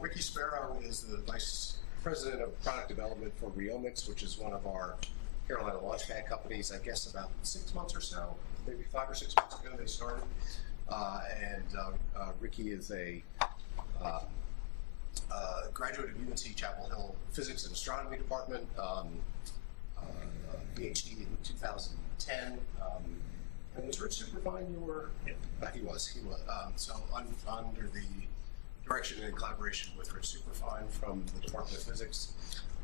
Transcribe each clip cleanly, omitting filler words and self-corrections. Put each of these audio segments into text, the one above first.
Ricky Sparrow is the Vice President of Product Development for Rheomics, which is one of our Carolina Launchpad companies. I guess about 6 months or so, maybe 5 or 6 months ago they started. Ricky is a graduate of UNC Chapel Hill Physics and Astronomy Department, PhD in 2010. And was Rich Superfine? You were? Yeah. He was. So under the direction and collaboration with Rich Superfine from the Department of Physics,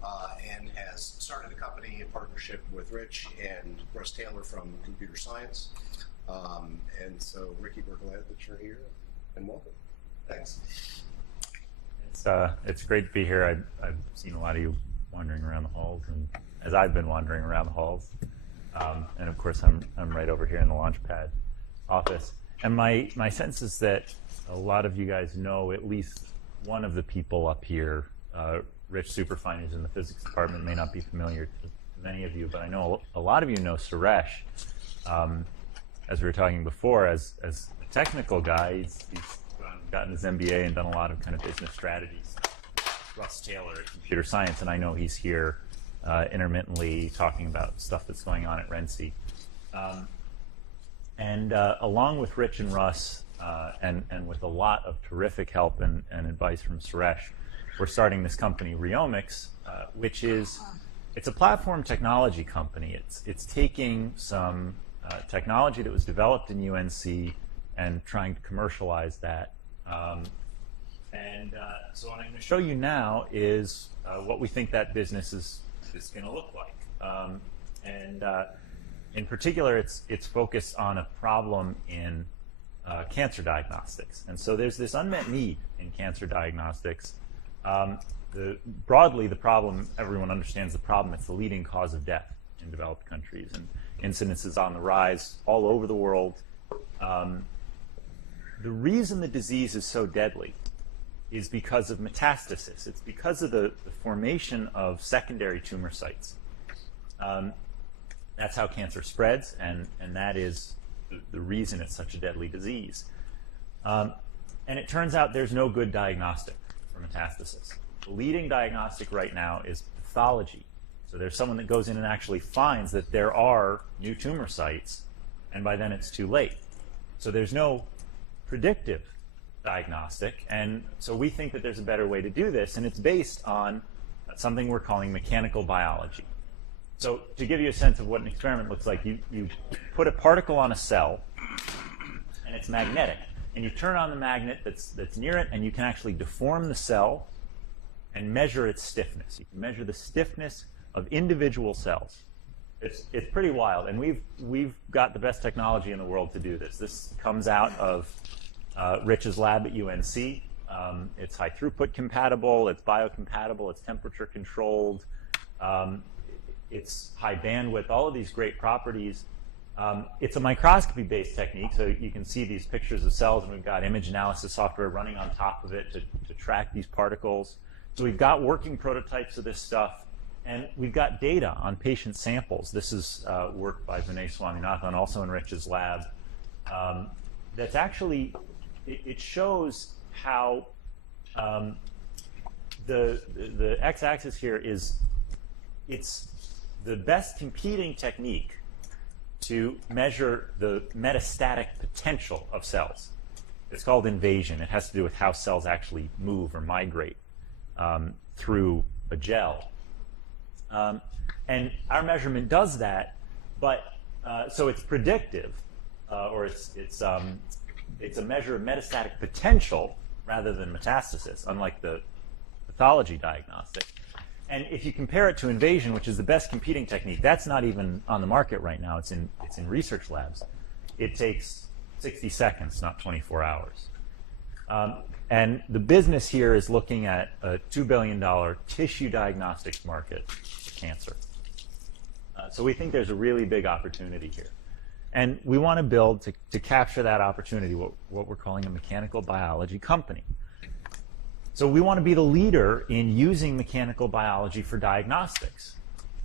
and has started a company in partnership with Rich and Russ Taylor from Computer Science. And so, Ricky, we're glad that you're here, and welcome. Thanks. It's great to be here. I've seen a lot of you wandering around the halls, and as I've been wandering around the halls, and of course I'm right over here in the Launchpad office. And my sense is that a lot of you guys know at least one of the people up here. Rich Superfine, who's in the physics department, may not be familiar to many of you, but I know a lot of you know Suresh. As we were talking before, as a technical guy, he's gotten his MBA and done a lot of kind of business strategies. Russ Taylor at Computer Science, and I know he's here intermittently talking about stuff that's going on at RENCI. Along with Rich and Russ, and with a lot of terrific help and advice from Suresh, we're starting this company, Rheomics, which it's a platform technology company. It's taking some technology that was developed in UNC and trying to commercialize that. So what I'm going to show you now is what we think that business is going to look like. In particular, it's focused on a problem in cancer diagnostics. And so there's this unmet need in cancer diagnostics. Broadly, the problem, everyone understands the problem. It's the leading cause of death in developed countries, and incidence is on the rise all over the world. The reason the disease is so deadly is because of metastasis. It's because of the formation of secondary tumor sites. That's how cancer spreads, and that is the reason it's such a deadly disease. And it turns out there's no good diagnostic for metastasis. The leading diagnostic right now is pathology. So there's someone that goes in and actually finds that there are new tumor sites, and by then it's too late. So there's no predictive diagnostic, and so we think that there's a better way to do this, and it's based on something we're calling mechanical biology. So to give you a sense of what an experiment looks like, you put a particle on a cell, and it's magnetic, and you turn on the magnet that's near it, and you can actually deform the cell and measure its stiffness. You can measure the stiffness of individual cells. It's pretty wild, and we've got the best technology in the world to do this. This comes out of Rich's lab at UNC. It's high throughput compatible, it's biocompatible, it's temperature controlled, it's high bandwidth, all of these great properties. It's a microscopy-based technique, so you can see these pictures of cells, and we've got image analysis software running on top of it to track these particles. So we've got working prototypes of this stuff, and we've got data on patient samples. This is work by Vinay Swaminathan, also in Rich's lab. That's actually, it shows how the x-axis here it's the best competing technique to measure the metastatic potential of cells. It's called invasion. It has to do with how cells actually move or migrate through a gel. And our measurement does that, but so it's predictive, or it's a measure of metastatic potential rather than metastasis, unlike the pathology diagnostic. And if you compare it to invasion, which is the best competing technique, that's not even on the market right now. It's in research labs. It takes 60 seconds, not 24 hours. And the business here is looking at a $2 billion tissue diagnostics market for cancer. So we think there's a really big opportunity here. And we want to build, to capture that opportunity, what we're calling a mechanical biology company. So we want to be the leader in using mechanical biology for diagnostics.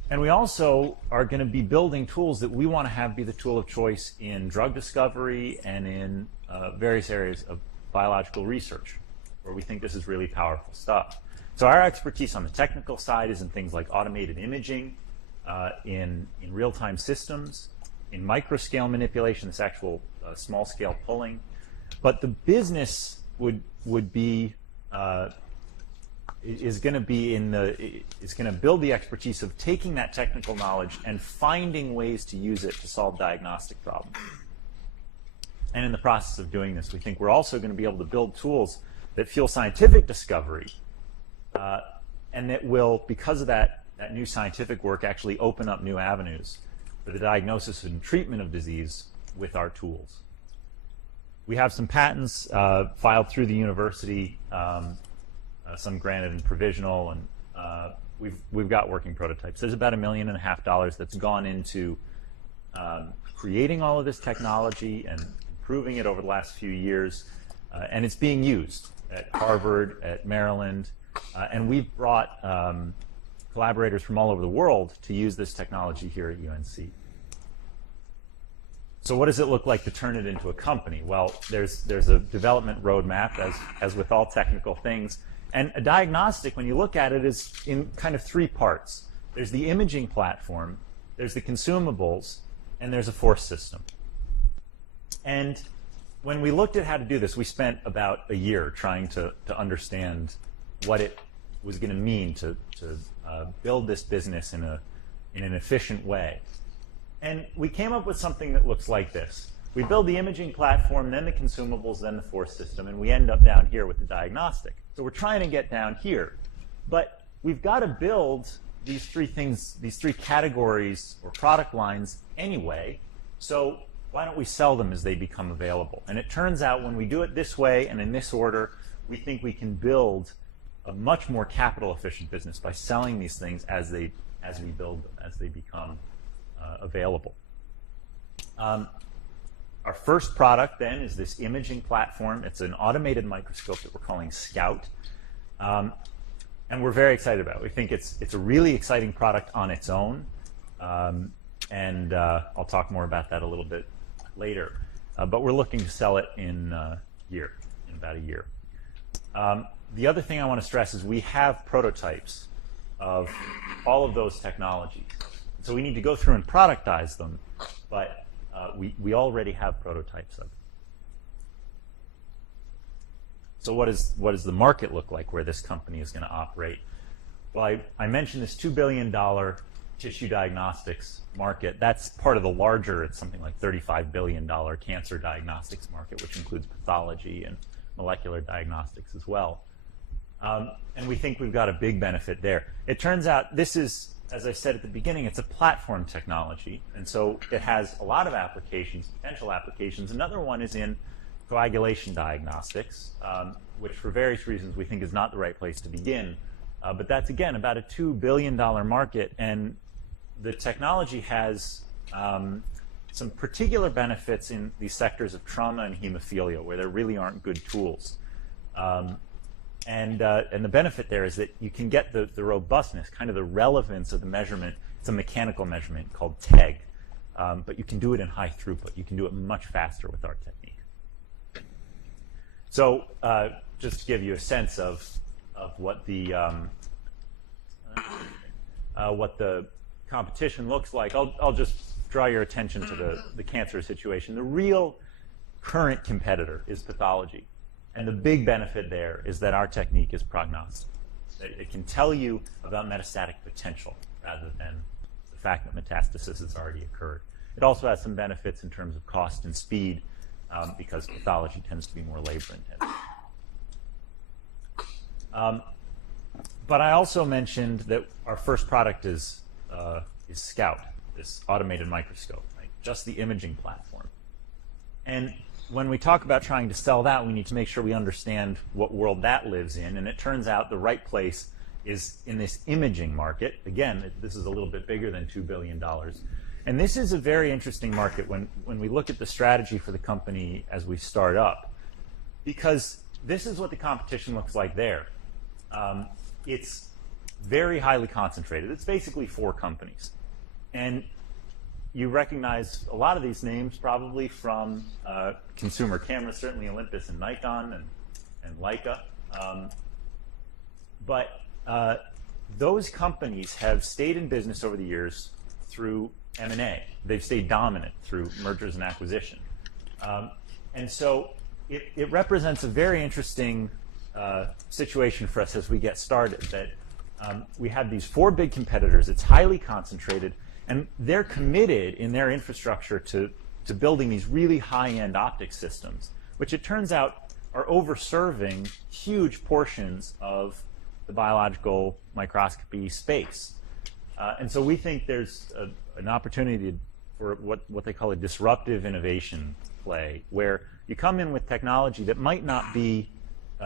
And we also are going to be building tools that we want to have be the tool of choice in drug discovery and in various areas of biological research. where we think this is really powerful stuff. So our expertise on the technical side is in things like automated imaging, in real-time systems, in microscale manipulation, this actual small-scale pulling. But the business would be is going to build the expertise of taking that technical knowledge and finding ways to use it to solve diagnostic problems. And in the process of doing this, we think we're also going to be able to build tools that fuel scientific discovery, and that will, because of that new scientific work, actually open up new avenues for the diagnosis and treatment of disease with our tools. We have some patents filed through the university, some granted and provisional, and we've got working prototypes. There's about $1.5 million that's gone into creating all of this technology and improving it over the last few years, and it's being used at Harvard, at Maryland, and we've brought collaborators from all over the world to use this technology here at UNC. So what does it look like to turn it into a company? Well, there's a development roadmap, as with all technical things. And a diagnostic, when you look at it, is in kind of three parts. There's the imaging platform, there's the consumables, and there's a force system. And when we looked at how to do this, we spent about a year trying to understand what it was going to mean to build this business in an efficient way. And we came up with something that looks like this. We build the imaging platform, then the consumables, then the force system, and we end up down here with the diagnostic. So we're trying to get down here. But we've got to build these three things, these three categories or product lines anyway. So why don't we sell them as they become available? And it turns out when we do it this way and in this order, we think we can build a much more capital efficient business by selling these things as we build them, as they become available. Our first product then is this imaging platform. It's an automated microscope that we're calling Scout. And we're very excited about it. We think it's a really exciting product on its own. And I'll talk more about that a little bit later. But we're looking to sell it in about a year. The other thing I want to stress is we have prototypes of all of those technologies. So we need to go through and productize them, but we already have prototypes of them. So what does the market look like where this company is going to operate? Well, I mentioned this $2 billion tissue diagnostics market. That's part of the larger, it's something like $35 billion cancer diagnostics market, which includes pathology and molecular diagnostics as well. And we think we've got a big benefit there. It turns out this is, as I said at the beginning, it's a platform technology, and so it has a lot of applications, potential applications. Another one is in coagulation diagnostics, which for various reasons we think is not the right place to begin. But that's, again, about a $2 billion market, and the technology has some particular benefits in these sectors of trauma and hemophilia, where there really aren't good tools. And the benefit there is that you can get the robustness, kind of the relevance of the measurement. It's a mechanical measurement called TEG, but you can do it in high throughput. You can do it much faster with our technique. So just to give you a sense of what the competition looks like, I'll just draw your attention to the cancer situation. The real current competitor is pathology. And the big benefit there is that our technique is prognostic. It can tell you about metastatic potential rather than the fact that metastasis has already occurred. It also has some benefits in terms of cost and speed because pathology tends to be more labor-intensive. But I also mentioned that our first product is Scout, this automated microscope, right? Just the imaging platform. And when we talk about trying to sell that, we need to make sure we understand what world that lives in. And it turns out the right place is in this imaging market. Again, this is a little bit bigger than $2 billion. And this is a very interesting market when we look at the strategy for the company as we start up, because this is what the competition looks like there. It's very highly concentrated. It's basically 4 companies. And you recognize a lot of these names probably from consumer cameras, certainly Olympus and Nikon and Leica. But those companies have stayed in business over the years through M&A. They've stayed dominant through mergers and acquisition. And so it represents a very interesting situation for us as we get started, that we have these 4 big competitors. It's highly concentrated, and they're committed in their infrastructure to building these really high-end optics systems, which it turns out are overserving huge portions of the biological microscopy space. And so we think there's an opportunity for what they call a disruptive innovation play, where you come in with technology that might not be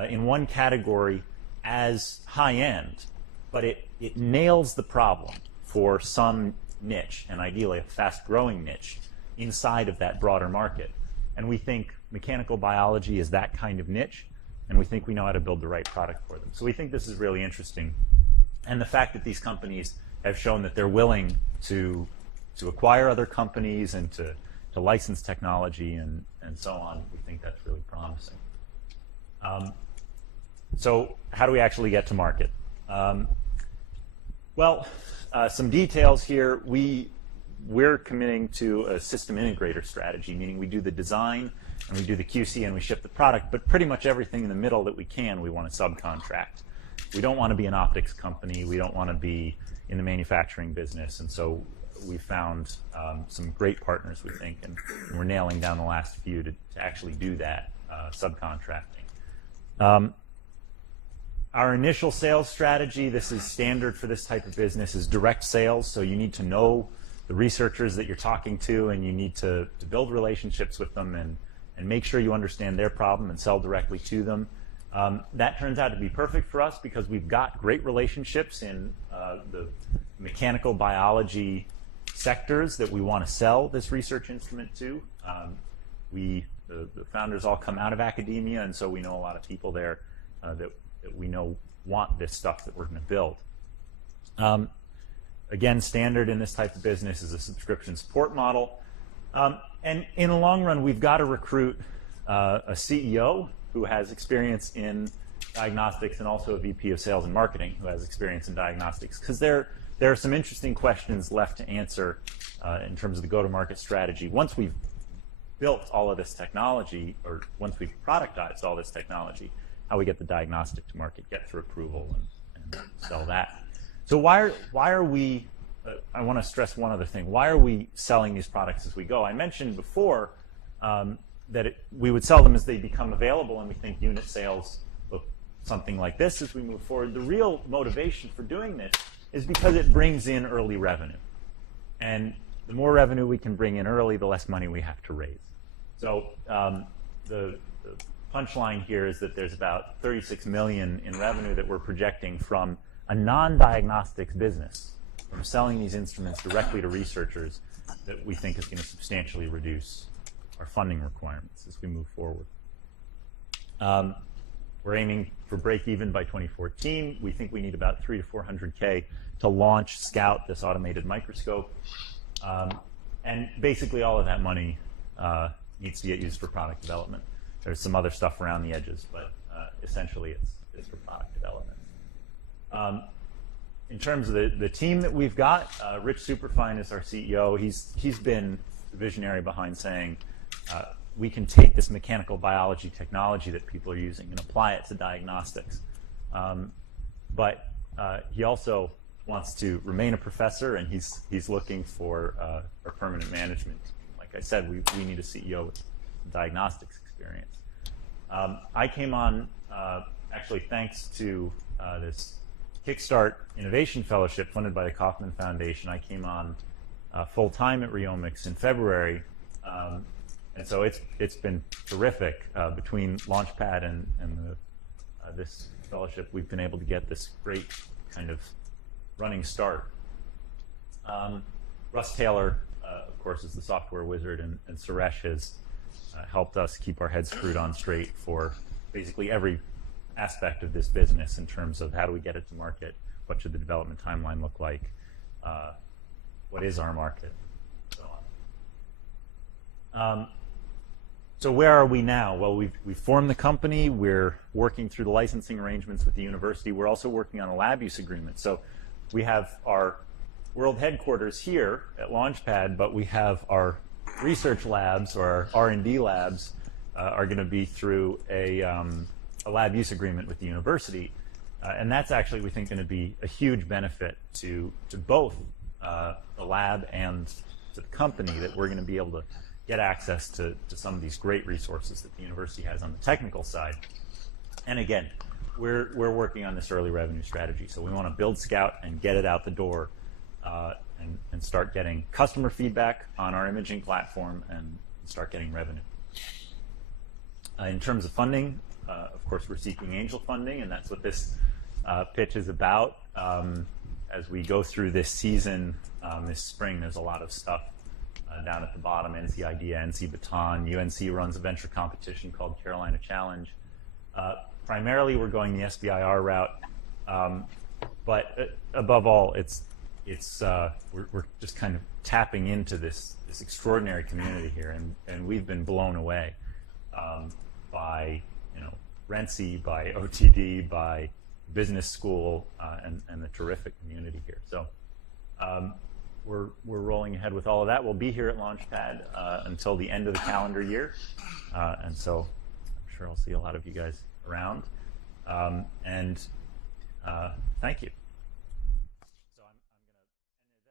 in one category as high-end, but it nails the problem for some niche, and ideally a fast-growing niche, inside of that broader market. And we think mechanical biology is that kind of niche, and we think we know how to build the right product for them. So we think this is really interesting. And the fact that these companies have shown that they're willing to acquire other companies and to license technology and so on, we think that's really promising. So how do we actually get to market? Well, some details here. We're committing to a system integrator strategy, meaning we do the design and we do the QC and we ship the product, but pretty much everything in the middle that we can, we want to subcontract. We don't want to be an optics company. We don't want to be in the manufacturing business. And so we found some great partners, we think, and we're nailing down the last few to actually do that subcontracting. Our initial sales strategy, this is standard for this type of business, is direct sales. So you need to know the researchers that you're talking to, and you need to build relationships with them and make sure you understand their problem and sell directly to them. That turns out to be perfect for us because we've got great relationships in the mechanical biology sectors that we want to sell this research instrument to. The founders all come out of academia, and so we know a lot of people there that we know want this stuff that we're going to build. Again, standard in this type of business is a subscription support model. And in the long run, we've got to recruit a CEO who has experience in diagnostics and also a VP of sales and marketing who has experience in diagnostics, because there are some interesting questions left to answer in terms of the go-to-market strategy. Once we've built all of this technology, or once we've productized all this technology, how we get the diagnostic to market, get through approval, and sell that. So why are we, I want to stress one other thing, why are we selling these products as we go? I mentioned before that we would sell them as they become available, and we think unit sales look something like this as we move forward. The real motivation for doing this is because it brings in early revenue. And the more revenue we can bring in early, the less money we have to raise. So the punchline here is that there's about 36 million in revenue that we're projecting from a non-diagnostics business, from selling these instruments directly to researchers, that we think is going to substantially reduce our funding requirements as we move forward. We're aiming for break even by 2014. We think we need about 300 to 400K to launch Scout, this automated microscope. And basically all of that money needs to get used for product development. There's some other stuff around the edges, but essentially it's for product development. In terms of the team that we've got, Rich Superfine is our CEO. He's been the visionary behind saying we can take this mechanical biology technology that people are using and apply it to diagnostics. But he also wants to remain a professor, and he's looking for a permanent management. Like I said, we need a CEO with diagnostics experience. I came on actually thanks to this Kickstart Innovation Fellowship funded by the Kauffman Foundation. I came on full-time at Rheomics in February, and so it's been terrific. Between Launchpad and this fellowship, we've been able to get this great kind of running start. Russ Taylor, of course, is the software wizard, and Suresh has helped us keep our heads screwed on straight for basically every aspect of this business in terms of how do we get it to market, what should the development timeline look like, what is our market, so on. So where are we now? Well, we've formed the company. We're working through the licensing arrangements with the university. We're also working on a lab use agreement. So we have our world headquarters here at Launchpad, but we have our research labs, or our R&D labs, are going to be through a lab use agreement with the university. And that's actually, we think, going to be a huge benefit to both the lab and to the company, that we're going to be able to get access to some of these great resources that the university has on the technical side. And again, we're working on this early revenue strategy. So we want to build Scout and get it out the door, and start getting customer feedback on our imaging platform and start getting revenue. In terms of funding, of course, we're seeking angel funding, and that's what this pitch is about. As we go through this season, this spring, there's a lot of stuff down at the bottom: NC Idea, NC Baton. UNC runs a venture competition called Carolina Challenge. Primarily, we're going the SBIR route, but above all, we're just kind of tapping into this extraordinary community here, and we've been blown away by RENCI, by OTD, by business school, and the terrific community here. So we're rolling ahead with all of that. We'll be here at Launchpad until the end of the calendar year, and so I'm sure I'll see a lot of you guys around. Thank you.